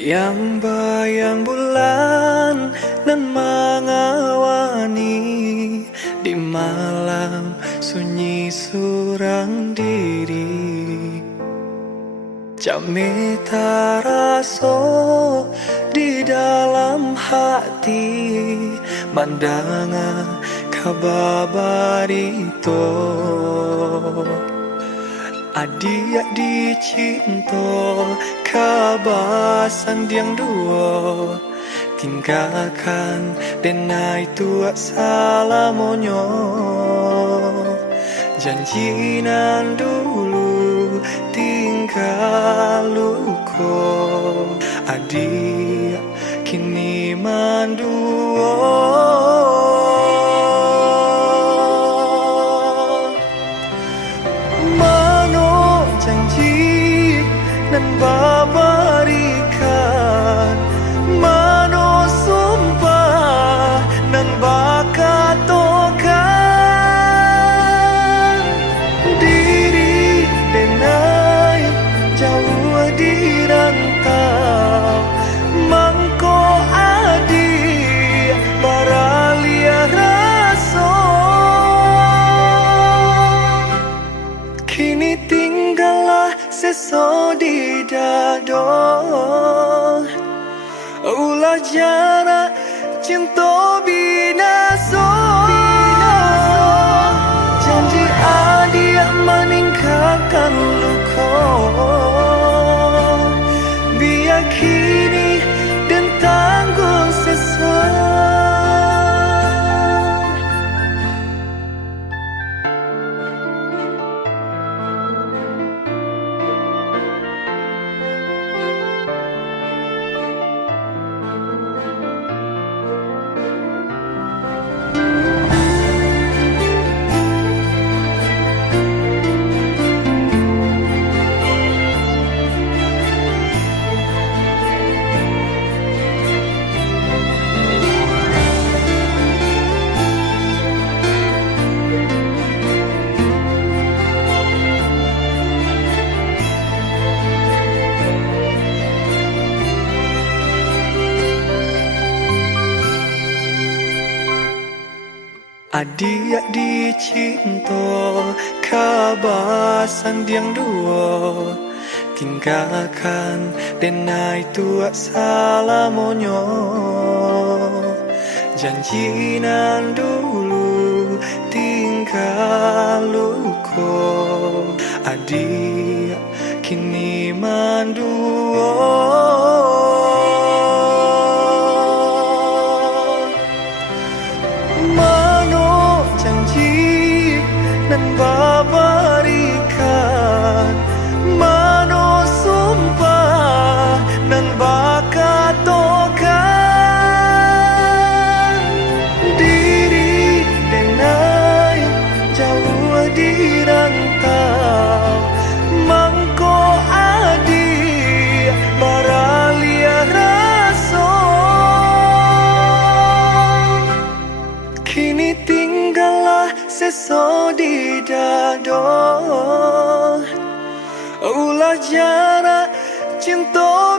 Bayang-bayang bulan nan mengawani di malam sunyi surang diri. Jame taraso di dalam hati mandanga kababarito. Adia di cinta kabasan diang duo tinggalkan denai tua salamonyo. Janji nan dulu tinggal luko adia kini manduo. Janji nan babarikan mano sumpah nan bakatokan diri denai jauh di rantau mangko adi baralia raso kini tinggallah seso di dado. Ulah jarak cinta binaso. Janji adia meninggalkan luka. Biar kini dan tanggung seso. Adia di cinta kabasan diang duo tinggalkan denai tua salamonyo. Janji nan dulu tinggal luko adia kini manduo. Janji nan babarikan mano sumpah nan bakatokan diri denai jauh di rantau mangko adi baralia raso kini tinggallah seso di dado. Ulah jarak cinta